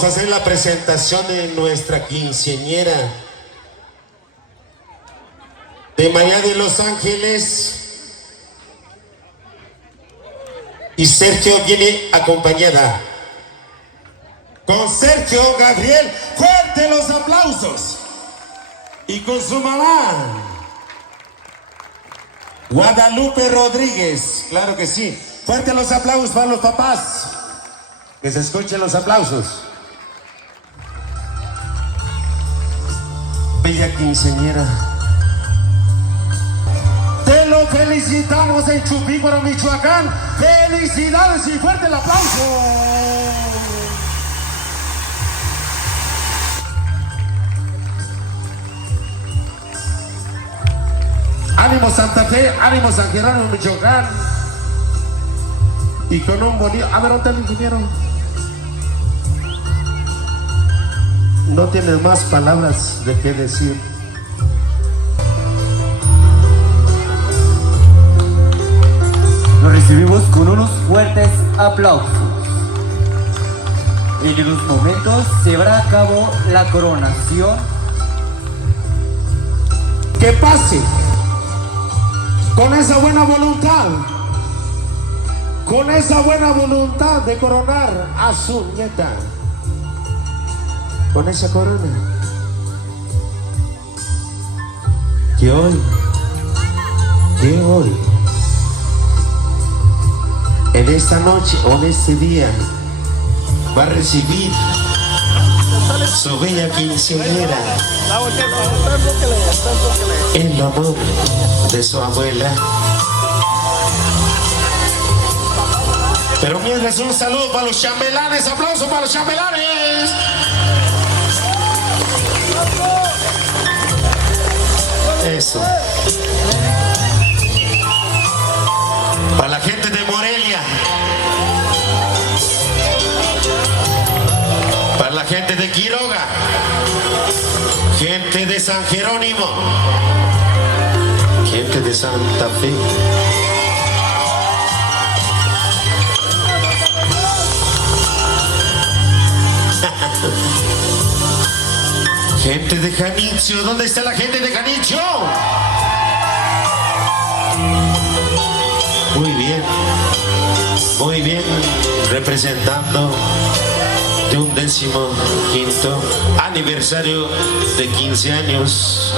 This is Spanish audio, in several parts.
Vamos a hacer la presentación de nuestra quinceañera de Miami de Los Ángeles. Y Sergio viene acompañada con Sergio Gabriel. ¡Fuerte los aplausos! Y con su mamá, Guadalupe Rodríguez. Claro que sí. Fuerte los aplausos para los papás. Que se escuchen los aplausos. Bella quinceañera. Te lo felicitamos en Chupícuaro, Michoacán. ¡Felicidades y fuerte el aplauso! Ánimo Santa Fe, ánimo San Jerónimo, Michoacán. Y con un bonito... A ver, ¿dónde el ingeniero? No tienes más palabras de qué decir. Lo recibimos con unos fuertes aplausos. En unos momentos se llevará a cabo la coronación. Que pase con esa buena voluntad de coronar a su nieta con esa corona que hoy en esta noche o en este día va a recibir su bella quinceañera, el amor de su abuela. Pero mientras, un saludo para los chambelanes, aplauso para los chambelanes. Eso. Para la gente de Morelia, para la gente de Quiroga, gente de San Jerónimo, gente de Santa Fe, gente de Janitzio. ¿Dónde está la gente de Janitzio? Muy bien, representando de un 15º aniversario de 15 años.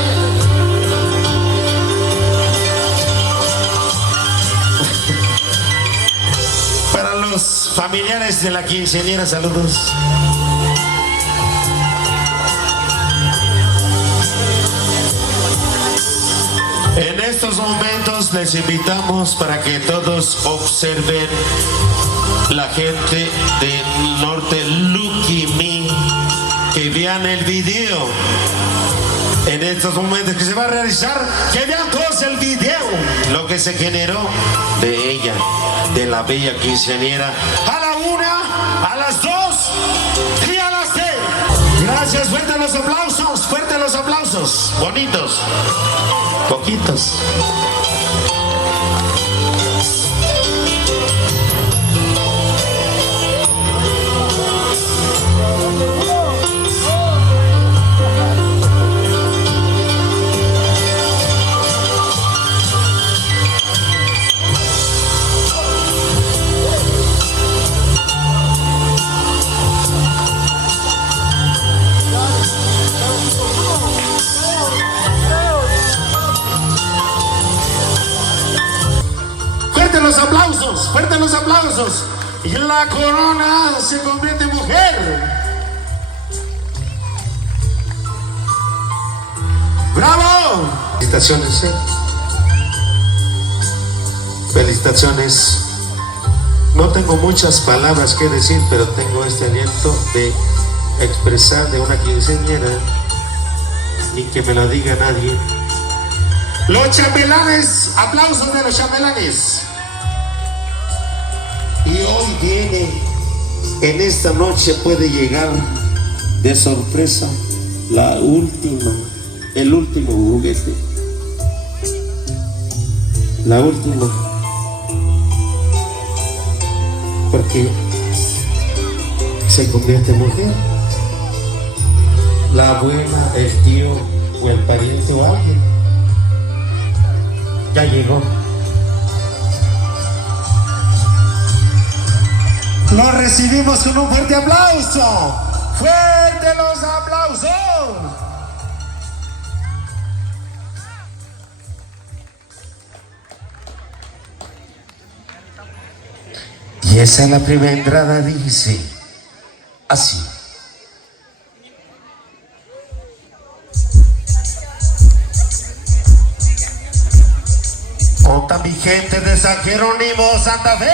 Para los familiares de la quinceañera, saludos. En estos momentos les invitamos para que todos observen la gente del norte, Lucky Me, que vean el video. En estos momentos que se va a realizar, que vean todos el video, lo que se generó de ella, de la bella quinceañera, a la 1, a las 2 y a las 3. Gracias, fuertes los aplausos, bonitos, poquitos. Fuerte los aplausos. Y la corona se convierte en mujer. ¡Bravo! Felicitaciones, felicitaciones. No tengo muchas palabras que decir, pero tengo este aliento de expresar de una quinceañera, ni que me lo diga nadie. Los chambelanes, aplausos de los chambelanes. Y hoy viene, en esta noche puede llegar de sorpresa el último juguete, la última, porque se convierte en mujer. la abuela, el tío o el pariente o alguien. Ya llegó. Lo recibimos con un fuerte aplauso. ¡Fuerte los aplausos! Y esa es la primera entrada, dice así. Conta mi gente de San Jerónimo, Santa Fe.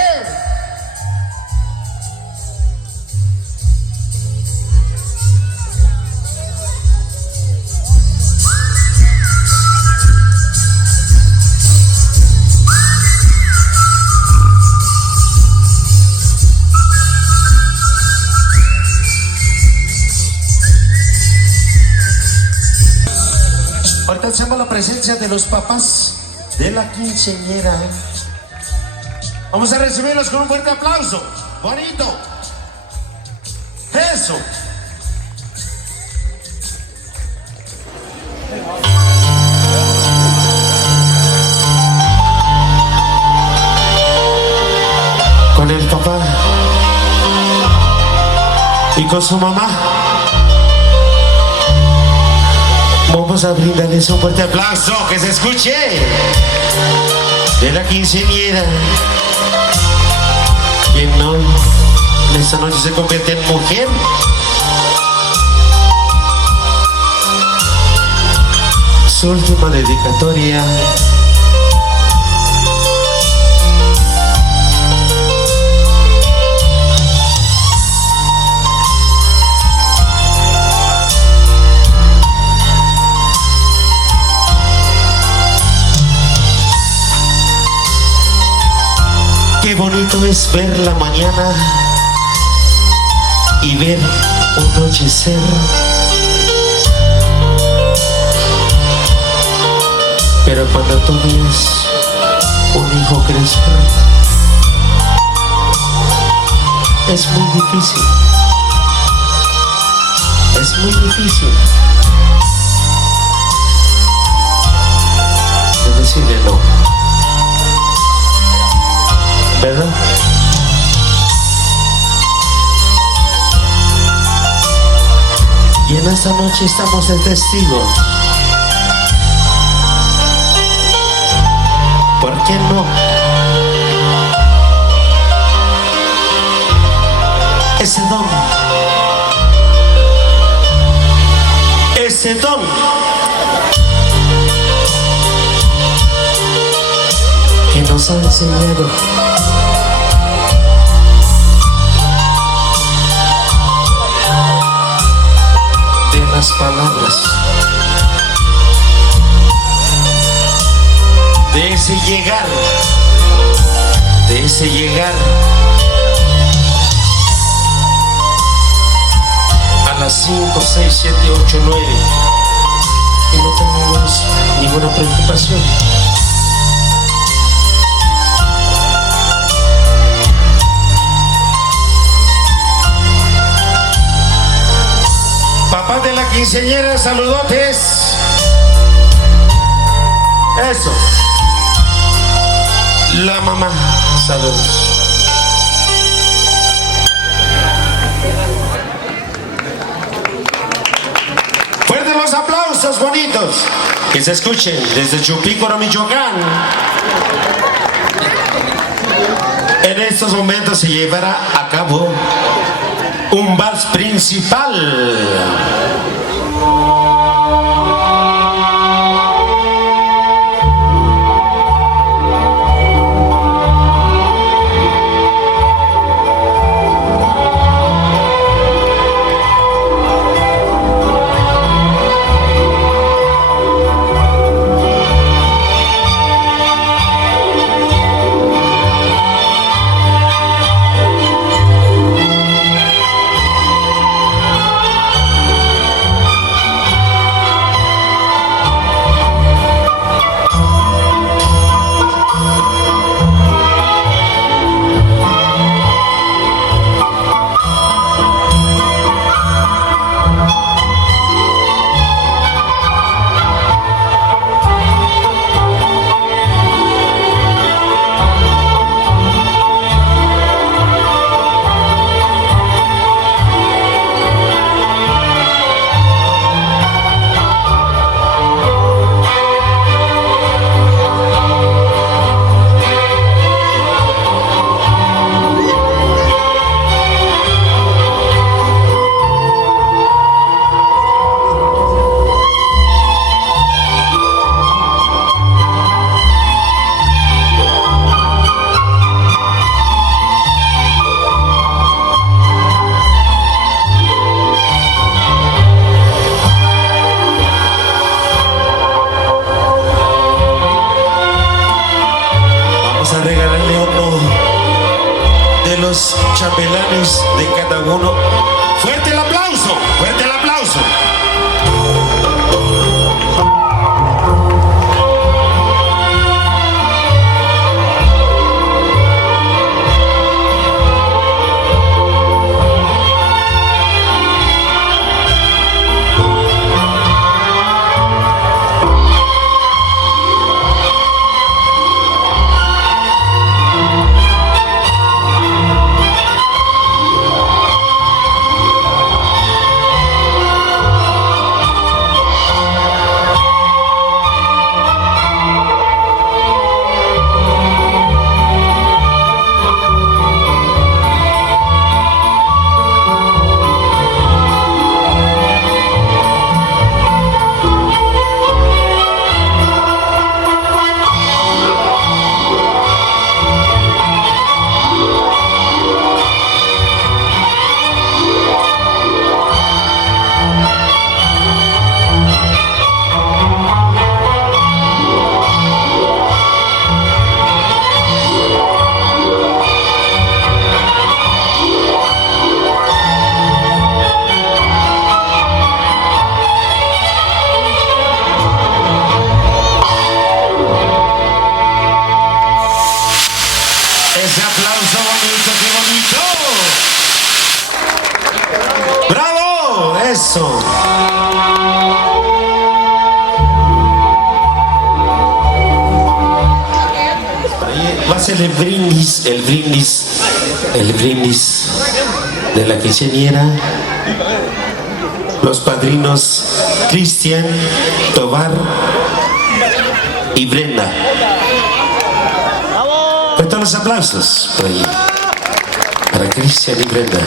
Ahorita hacemos la presencia de los papás de la quinceañera. Vamos a recibirlos con un fuerte aplauso. Bonito. Eso. Con el papá y con su mamá. Vamos a brindarles un fuerte aplauso, que se escuche, de la quinceañera, quien hoy, en esta noche, se convierte en mujer. Su última dedicatoria. Qué bonito es ver la mañana y ver un anochecer. Pero cuando tú ves un hijo crecer, es muy difícil. Es muy difícil de decirle no. ¿Verdad? Y en esta noche estamos de testigos. ¿Por qué no? Ese don que nos ha enseñado las palabras de ese llegar a las 5, 6, 7, 8, 9 y no tenemos ninguna preocupación. Papá de la quinceañera, saludotes. Eso. La mamá, saludos. Fuertes los aplausos bonitos que se escuchen desde Chupícoro, Michoacán. En estos momentos se llevará a cabo un vals principal. chambelanes de cada uno. ¡Fuerte el aplauso! ¡Fuerte el aplauso! Ese aplauso bonito, qué bonito. ¡Bravo! Eso. Ahí va a ser el brindis de la quinceañera. Los padrinos Cristian, Tobar y Brenda. Todos los aplausos por ahí para Cristian y Brenda.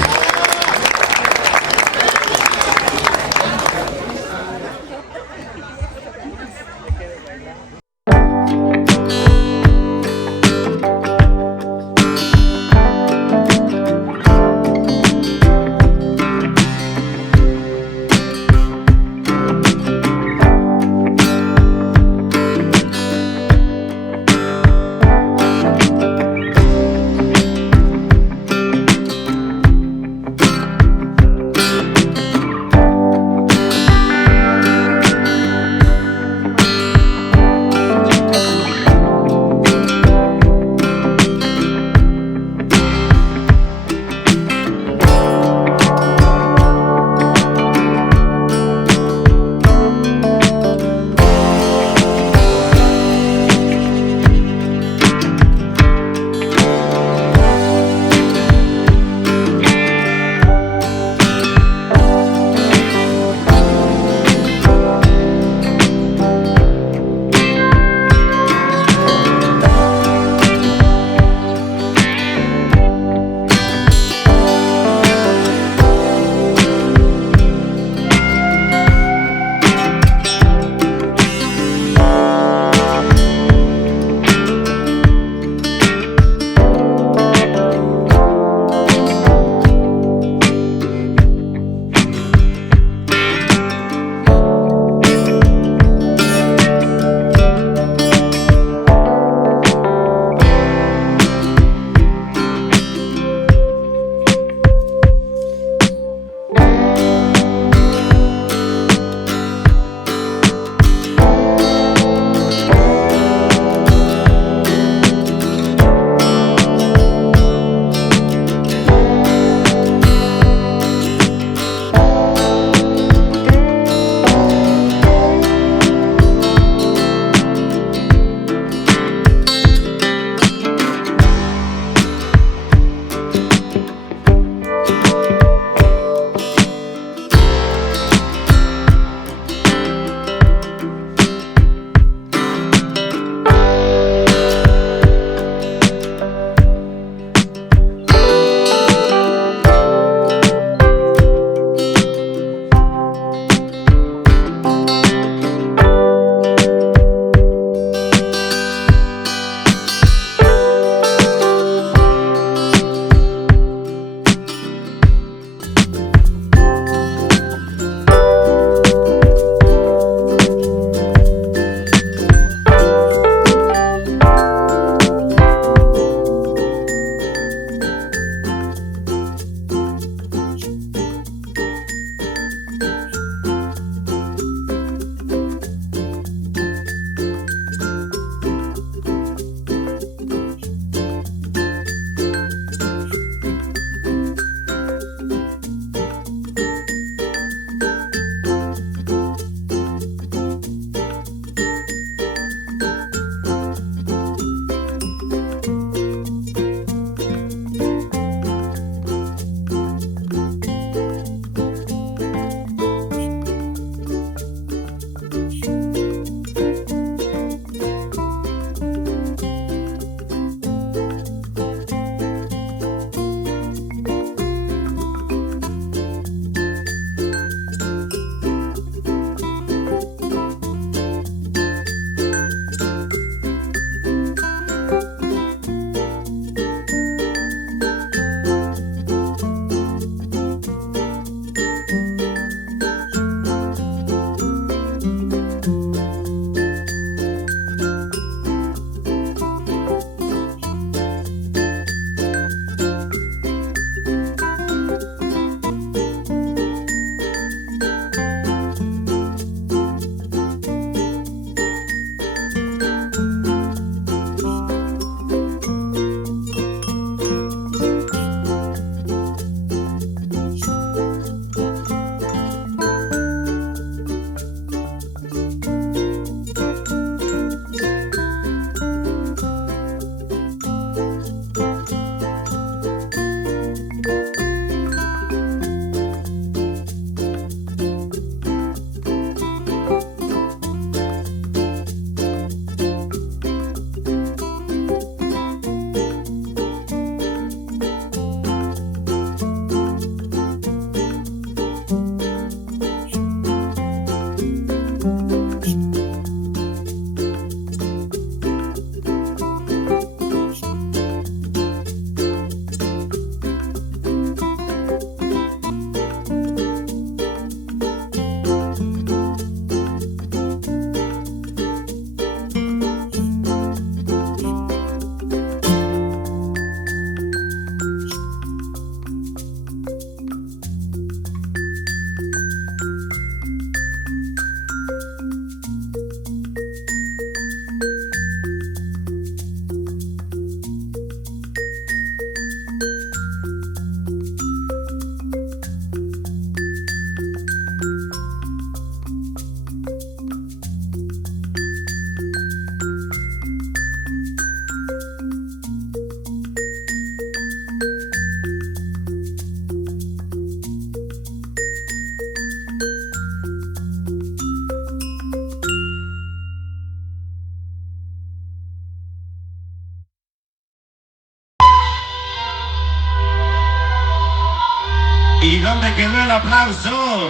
¿Y dónde quedó el aplauso?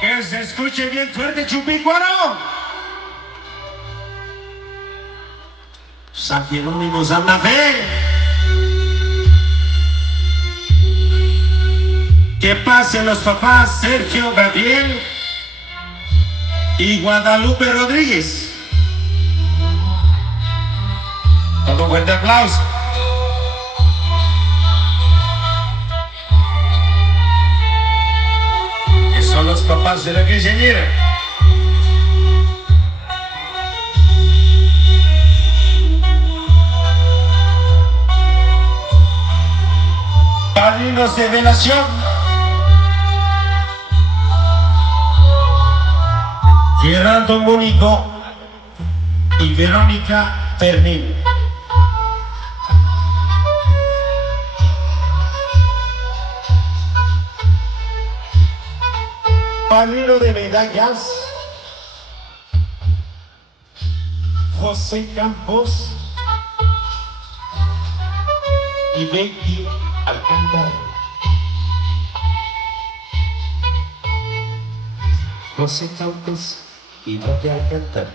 Que se escuche bien fuerte, Chupicuaro. San Jerónimo, Santa Fe. Que pasen los papás Sergio Gabriel y Guadalupe Rodríguez. Con un fuerte aplauso. Que son los papás de la quinceañera. Padrinos de velación. Gerardo Mónico y Verónica Fermín. Padrino de medallas, José Campos y Betty Alcántara. José Campos y Betty Alcántara.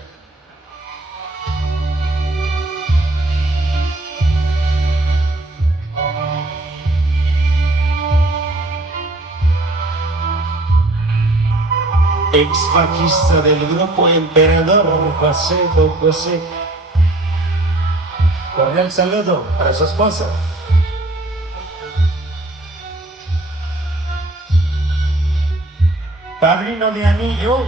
Ex bajista del grupo Emperador, Don José. Cordial saludo para su esposa. Padrino de anillo,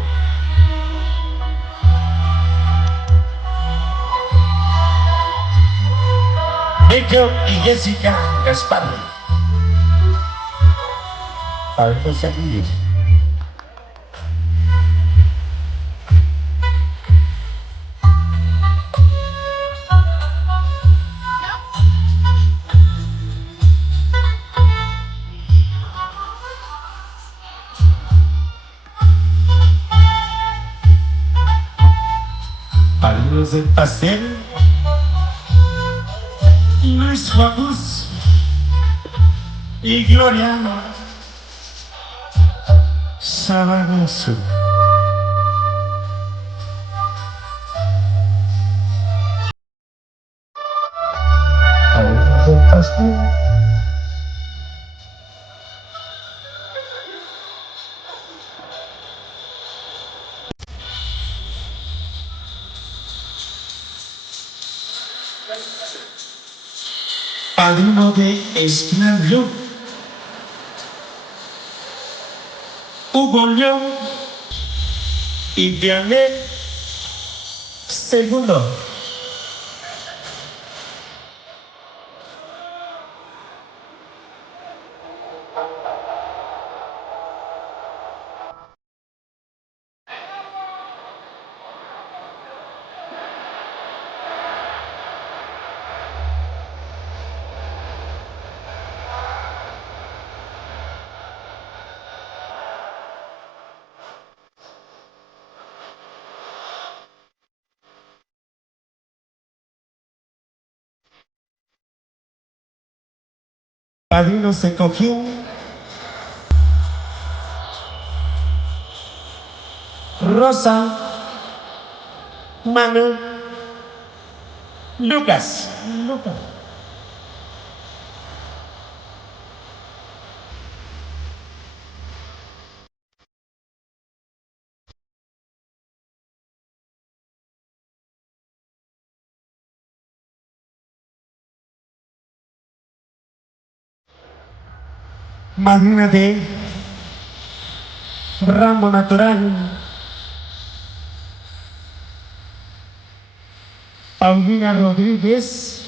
Víctor y Jessica Gaspar. Padrinos de anillo. Padrinos del pastel, Luis Juárez y Gloria Sabanoso. Padrinos del pastel. Padrino de Esclavio, Hugo León y Vianney Segundo. Padrino se cogió Rosa, Manu, Lucas. Madrina de Ramo Natural, Paulina Rodríguez,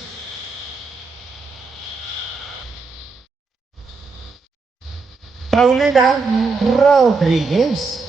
Paulina Rodríguez.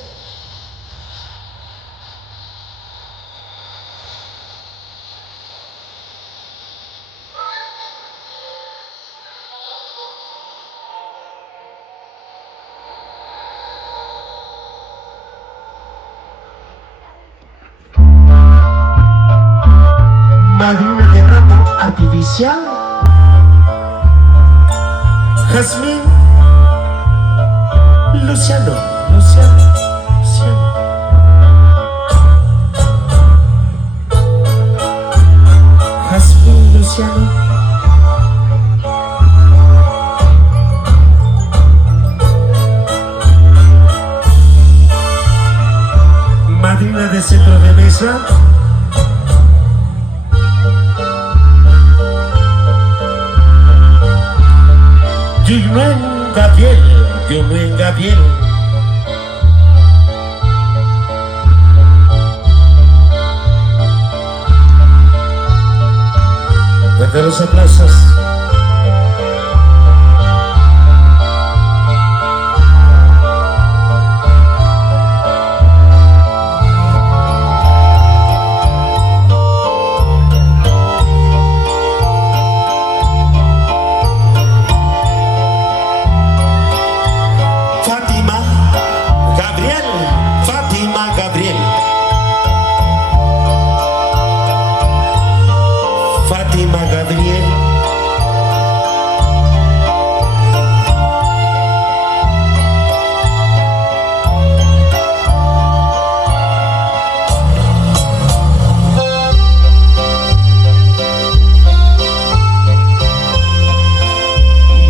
Madrina de Ramo Artificial, Jazmín, Luciano. Jazmín, Luciano. Madrina de centro de mesa. Yuluen Gabriel. Fuerte los aplausos. Fátima Gabriel.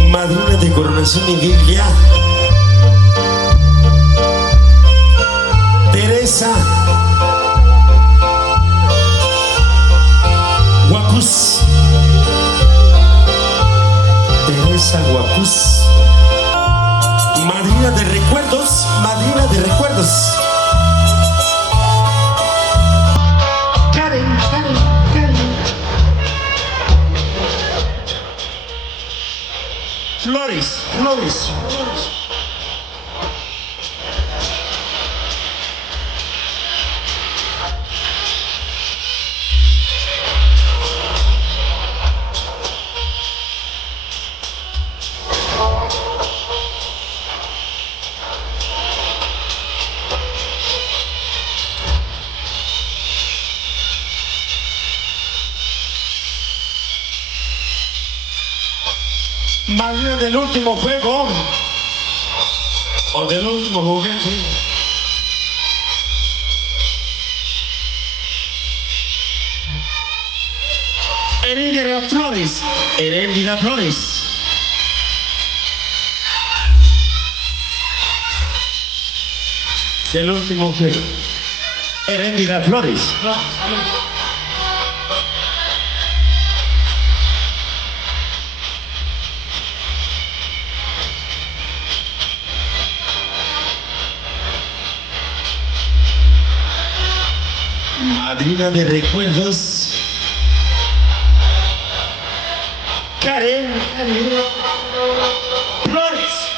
Madrina de coronación y Biblia. Teresa Guacus. Teresa Guacus. Madrina de recuerdos. Madrina de recuerdos. Karen. Flores. Madrina del último juego o del último juguete. Heréndira Flores. Del último juego. Heréndira Flores. Madrina de recuerdos. Karen. Flores.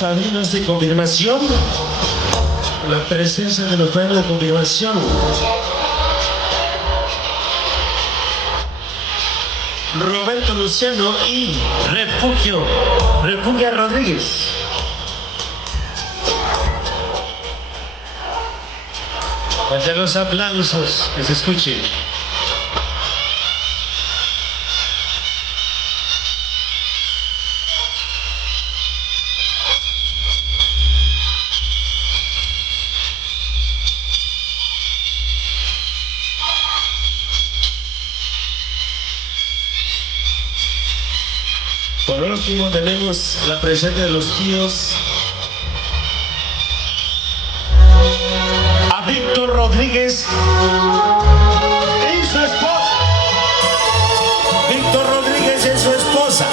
Padrinos de confirmación, la presencia de los padrinos de confirmación. Roberto Luciano y Refugio Rodríguez. Fuerte los aplausos, que se escuchen. Por último tenemos la presencia de los tíos a Víctor Rodríguez y su esposa. Víctor Rodríguez y su esposa.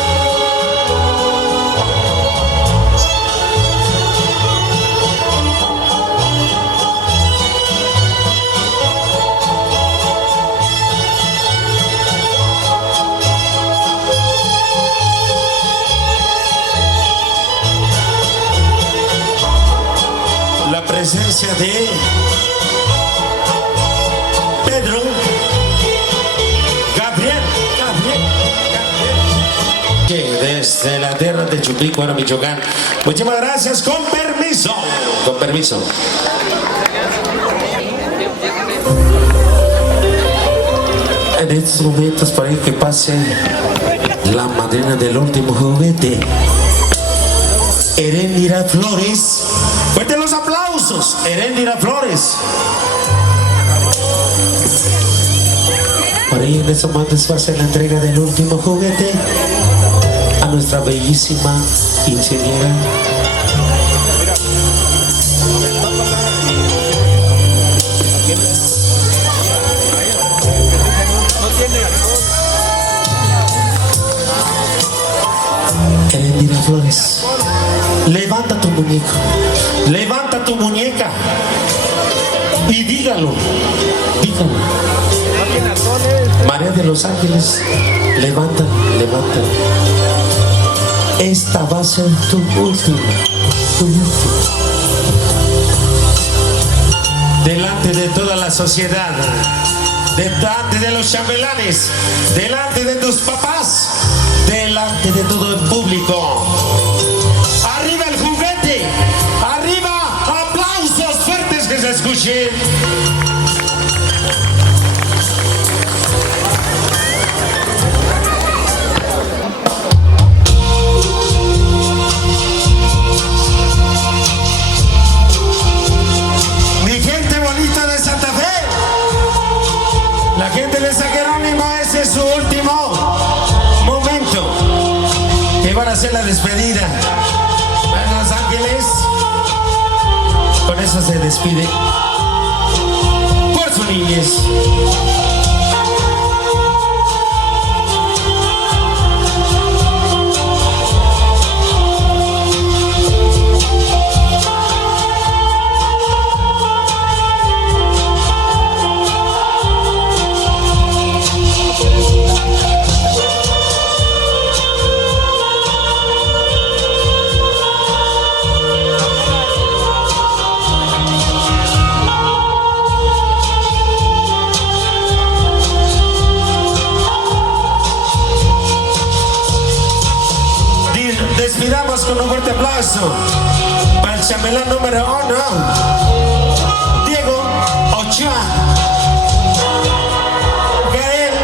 La presencia de Pedro Gabriel, que desde la tierra de Chupicuaro, Michoacán. Muchísimas gracias, con permiso. Con permiso. En estos momentos, para que pase la madrina del último juguete, Erendira Flores. Fuerte los aplausos, Erendira Flores. Por ahí en estos momentos va a ser la entrega del último juguete a nuestra bellísima ingeniera. Erendira Flores, levanta tu muñeco, levanta tu muñeca y dígalo, dígalo. María de los Ángeles, levanta, levanta. Esta va a ser tu última, tu última. Delante de toda la sociedad, delante de los chambelanes, delante de tus papás, delante de todo el público. Arriba el juguete, arriba, aplausos fuertes que se escuchen. Mi gente bonita de Santa Fe, la gente de San Jerónimo, ese es su último momento, que van a hacer la despedida. A Los Ángeles, con eso se despide por su niñez. Despidamos con un fuerte aplauso para el chambelán número 1, Diego Ochoa. Gael,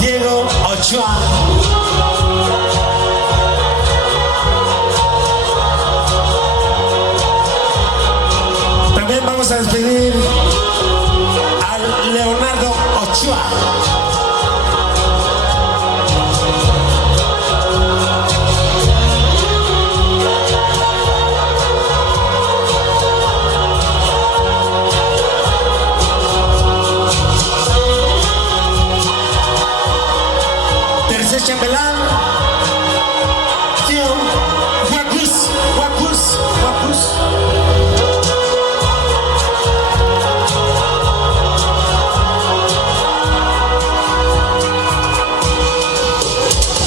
Diego Ochoa. También vamos a despedir al Leonardo Ochoa. Chambelán, tío, Guacus, Guacus, Guacus.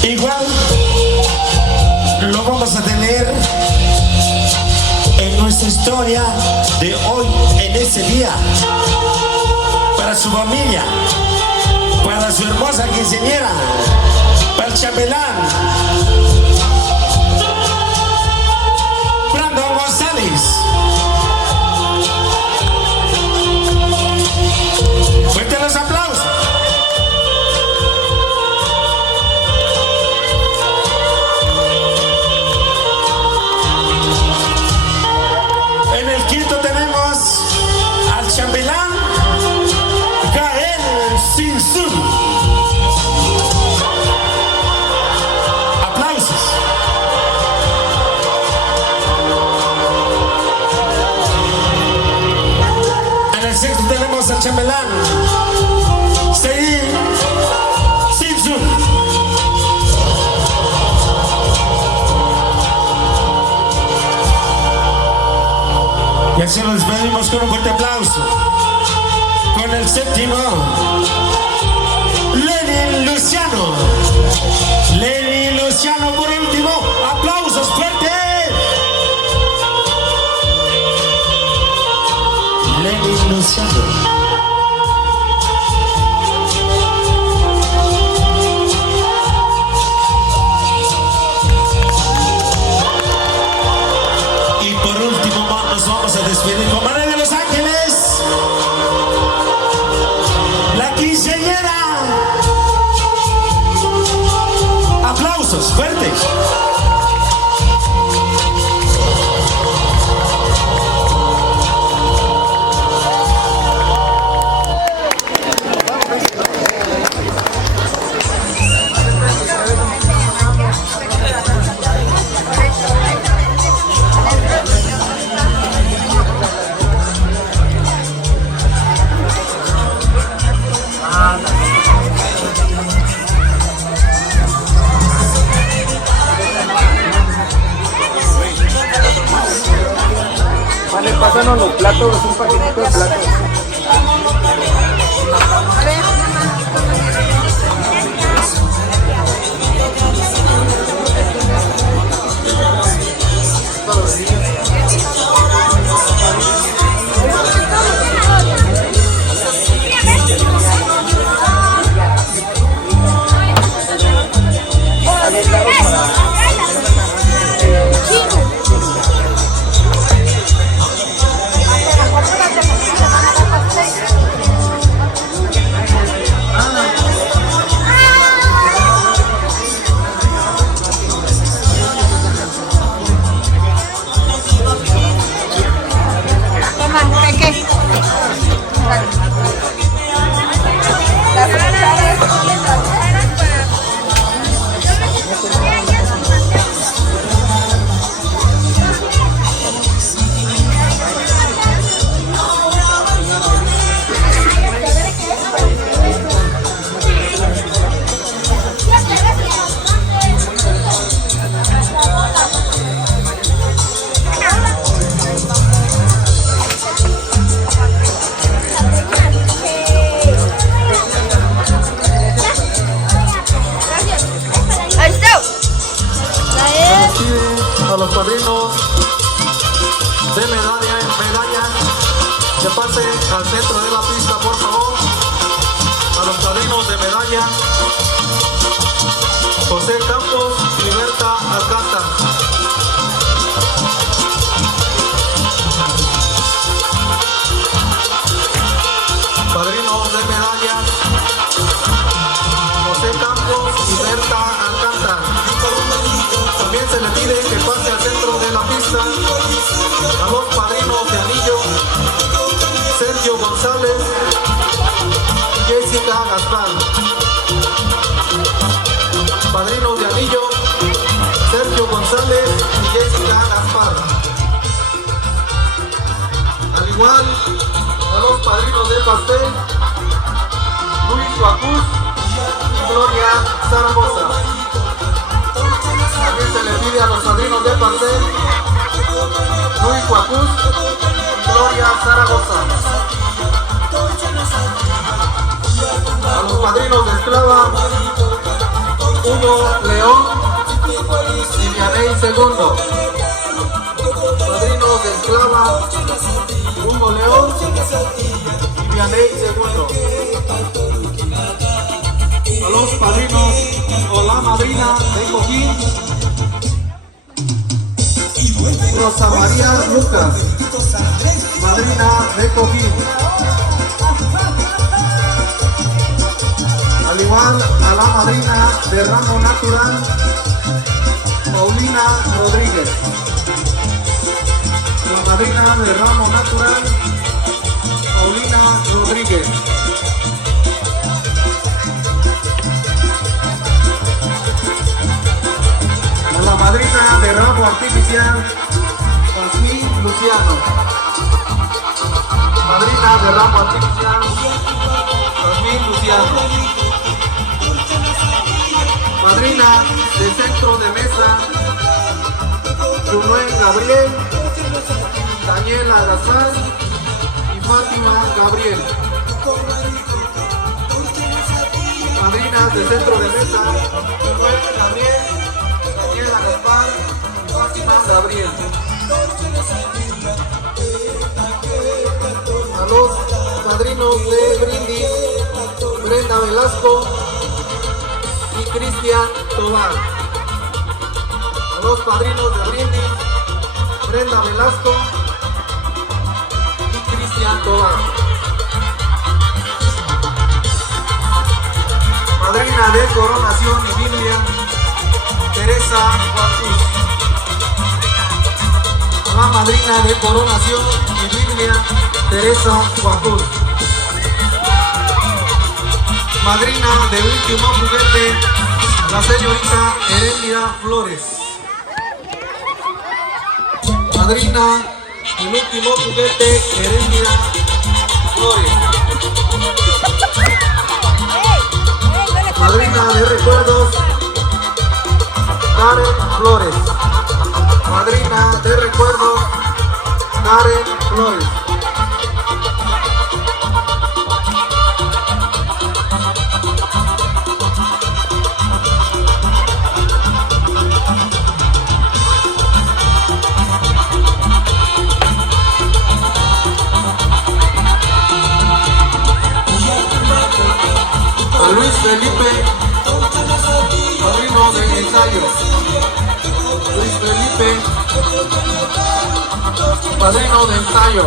Igual lo vamos a tener en nuestra historia de hoy, en ese día, para su familia, para su hermosa quinceañera, para el chambelán Brandon González. Fuerte los aplausos. En el quinto tenemos al chambelán Gael Sinsun. Sexto tenemos al chambelán Seid Simpson. Y así nos despedimos con un fuerte aplauso con el séptimo, Lenny Luciano. Lenny Luciano por último, aplausos fuertes. Aplausos fuertes. Pásanos los platos, un paquetito de platos. A los padrinos de medalla que pasen al centro de la pista, por favor. A los padrinos de medalla, José Campos y Berta Alcántara. Padrinos de medalla, José Campos y Berta Alcántara. También se le pide que pase al centro de la pista a los padrinos de anillo, Sergio González y Jessica Gaspar. Padrinos de anillo, Sergio González y Jessica Gaspar. Al igual a los padrinos de pastel, Luis Guacuz y Gloria Zaragoza. También se le pide a los padrinos de pastel, Luis Guacuz y Gloria Zaragoza. A los padrinos de esclava, Hugo León y Vianey Segundo. Padrinos de esclava, Hugo León y Vianey Segundo. A los padrinos o la madrina de Coquín, Rosa María Lucas, madrina de Coquín. Al igual a la madrina de ramo natural, Paulina Rodríguez. La madrina de ramo natural, Paulina Rodríguez. La madrina de ramo artificial, Jazmín Luciano. Madrina de ramo artificial, Jazmín Luciano. Madrina de centro de mesa, Junuen Gabriel, Daniela Gaspar y Fátima Gabriel. Madrinas de centro de mesa, Junuen Gabriel, Daniela Gaspar y Fátima Gabriel. A los padrinos de brindis, Brenda Velasco y Cristian Tobar. A los padrinos de brindis, Brenda Velasco y Cristian Tobar. Madrina de coronación y Biblia, Teresa Guacuz. La madrina de coronación y Biblia, Teresa Guacuz. Madrina de último juguete, la señorita Heréndira Flores. Madrina del último juguete, Heréndira Flores. Madrina de recuerdos, Karen Flores. Madrina de recuerdos, Karen Flores. Luis Felipe, padrino de ensayo. Luis Felipe, padrino de ensayo.